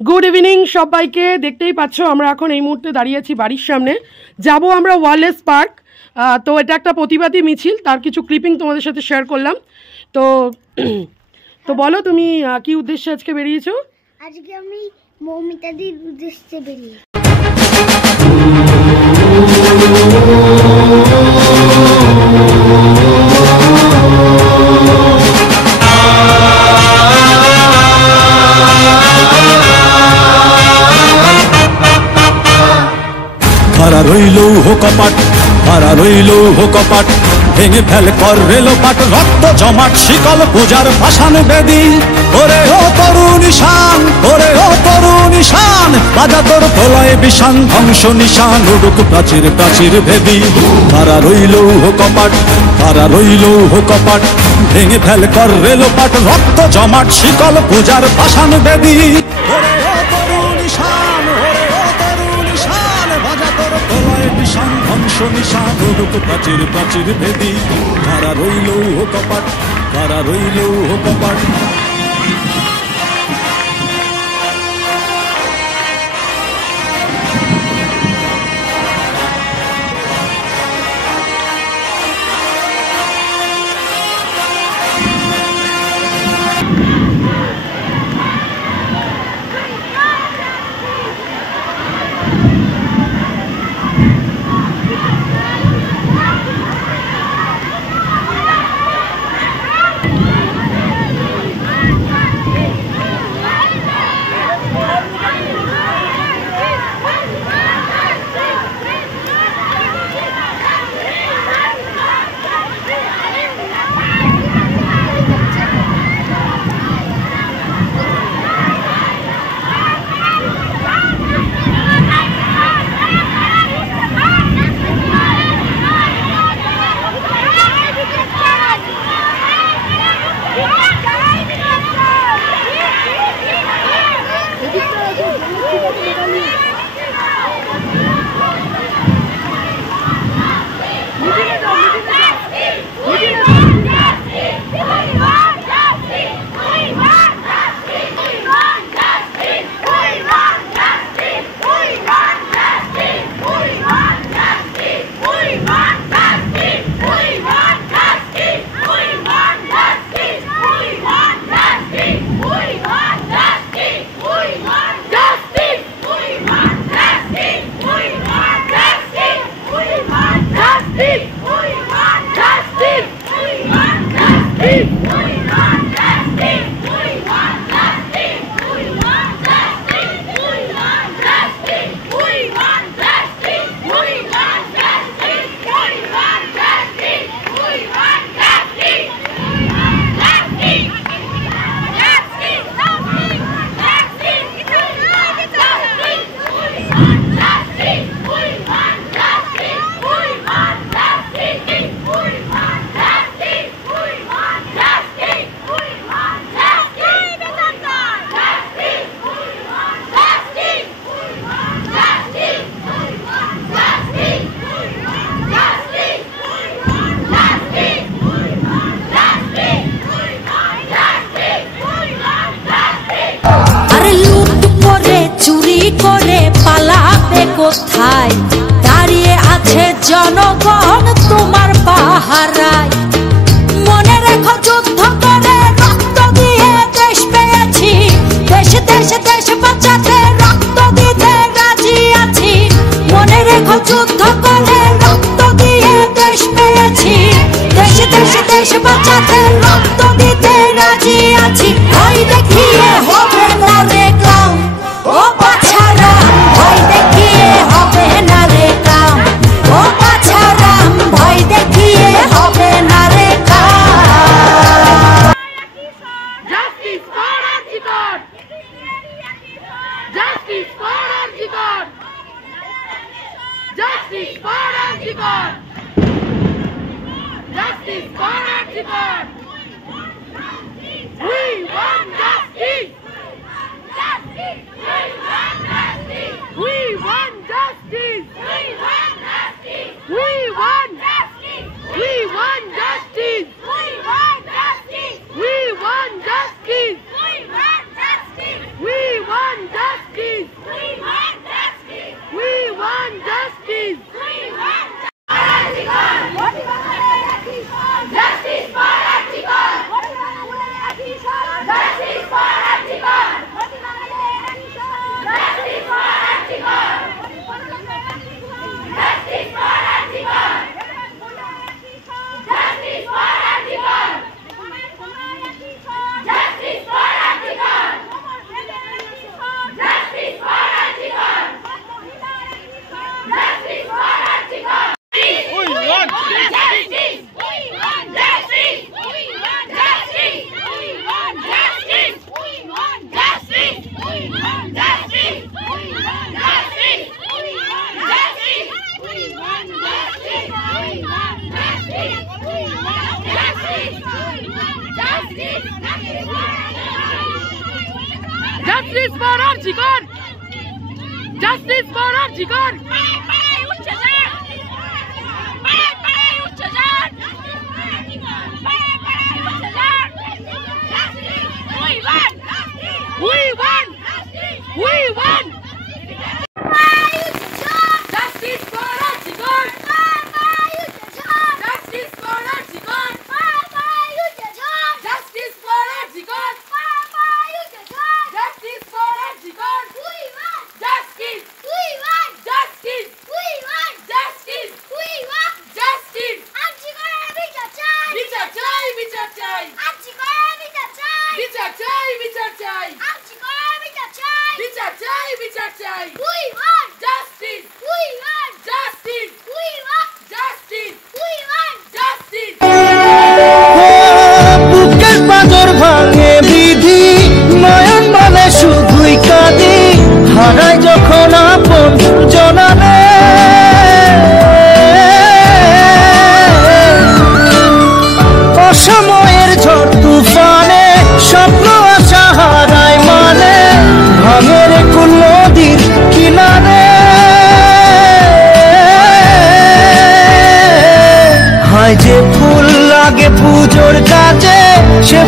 Good evening সবাইকে। দেখতেই পাচ্ছ আমরা এখন এই মুহূর্তে দাঁড়িয়ে আছি বাড়ির সামনে, যাব আমরা ওয়ারলেস পার্ক। তো এটা একটা প্রতিবাদী মিছিল, তার কিছু ক্লিপিং তোমাদের সাথে শেয়ার করলাম। তো তো বলো তুমি কি উদ্দেশ্যে আজকে বেরিয়েছো? আজকে আমি মৌমিতাদির উদ্দেশ্যে বেরিয়েছি। কারা রইল হো কপাট, কারা রইল হো কপাট, ভেঙে ফেল কর রেলোপাট, রক্ত জমাট শিকল পূজার ভাসান বেদি। ওরে ও তরুণ ঈশান, ওরে ও তরুণ ঈশান, বাজা তোর প্রলয় বিষান, ধ্বংস নিশান উড়ুক প্রাচীর প্রাচীর ভেদি। কারা রইল হো কপাট, কারা রইল হো কপাট, ভেঙে ফেল কর রেলোপাট, রক্ত জমাট শিকল পূজার ভাসান বেদি। ওরে ও তরুণ ঈশান, ওরে ও তরুণ ঈশান, বাজা তোর প্রলয় বিষান, ধ্বংস নিশান উড়ুক প্রাচীর প্রাচীর ভেদি। কারা রইল হো কপাট, কারা রইল হো কপাট। কোথায় দাঁড়িয়ে আছে জনগণ তোমার পাহারায়? মনে রেখো যুদ্ধ করে রক্ত দিয়ে দেশ পেয়েছি, দেশ দেশ দেশ বাঁচাতে রক্ত দিতে রাজি আছি। মনে রেখো যুদ্ধ করে রক্ত দিয়ে দেশ পেয়েছি, দেশ দেশ দেশ বাঁচাতে রক্ত দিতে রাজি আছি। ভয় দেখিয়ে হবে না রে কাম, ও বাছারাম ভয় দেখিয়ে হবে না রে কাম, ও বাছারাম ভয় দেখিয়ে হবে না রে কাম। Justice for RG Kar, justice for RG Kar, justice for RG Kar, justice for RG Kar. We want justice. Justice. We want justice. We want justice. We want justice. We want justice. We want justice. We want justice. We want justice. We want justice. Justice for RG Kar. We won! We won! Justice for Arjigar! Justice for Arjigar! Justice for Arjigar! Justice for Arjigar! Justice! Justice! Justice! Justice! বিচার চাই, বিচার চাই, বিচার চাই, বিচার চাই, বিচার চাই, বিচার চাই, জাস্টিস, জাস্টিস, জাস্টিস, জাস্টিস। বুকের পাঁজর ভাঙে বিধি, নয়ন মানে শুধুই কাঁদি, হারায় যখন আপন জনানে। অসময়ের ঝড় তুফানে স্বপ্ন আশা হারায় মানে, ভাঙের কোন নদীর কিনারে। হায় যে ফুল লাগে পুজোর কাজে, সে